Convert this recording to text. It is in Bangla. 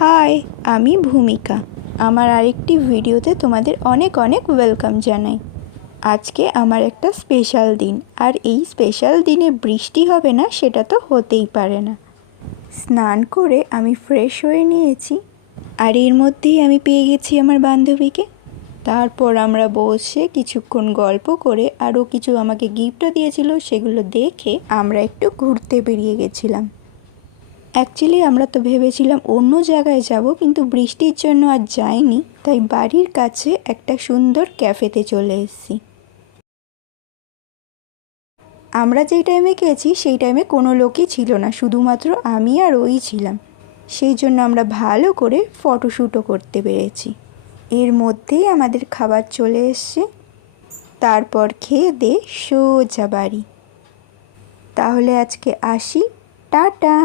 হাই, আমি ভূমিকা। আমার আরেকটি ভিডিওতে তোমাদের অনেক অনেক ওয়েলকাম জানাই। আজকে আমার একটা স্পেশাল দিন, আর এই স্পেশাল দিনে বৃষ্টি হবে না সেটা তো হতেই পারে না। স্নান করে আমি ফ্রেশ হয়ে নিয়েছি, আর এর মধ্যেই আমি পেয়ে গেছি আমার বান্ধবীকে। তারপর আমরা বসে কিছুক্ষণ গল্প করে আরও কিছু আমাকে গিফটও দিয়েছিল, সেগুলো দেখে আমরা একটু ঘুরতে বেরিয়ে গেছিলাম। অ্যাকচুয়ালি আমরা তো ভেবেছিলাম অন্য জায়গায় যাব, কিন্তু বৃষ্টির জন্য আর যাইনি। তাই বাড়ির কাছে একটা সুন্দর ক্যাফেতে চলে এসেছি। আমরা যেই টাইমে গেছি সেই টাইমে কোনো লোকই ছিল না, শুধুমাত্র আমি আর ওই ছিলাম। সেই জন্য আমরা ভালো করে ফটোশ্যুটও করতে পেরেছি। এর মধ্যেই আমাদের খাবার চলে এসছে। তারপর খেয়ে দে সোজা বাড়ি। তাহলে আজকে আসি, টাটা।